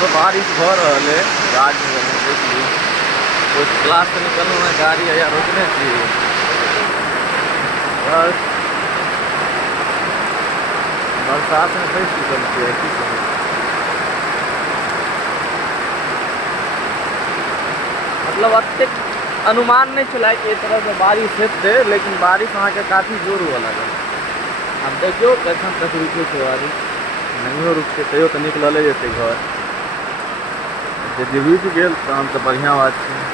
तो बारिश भ रहा है गाड़ी में देखिए कुछ क्लास से निकलना है गाड़ी या रोकने चाहिए बस बरसात में कैसे निकलती है कि मतलब अत्यधिक अनुमान नहीं चला कि इस तरह से बारिश हेतु लेकिन बारिश वहाँ के काफ़ी जोर हुआ लगा। अब देखियो कैसन तक रुके थे बारिश नहीं रुकते तैयो तो निकल जेते घर यदि रुक गए तहन तो बढ़िया बात है।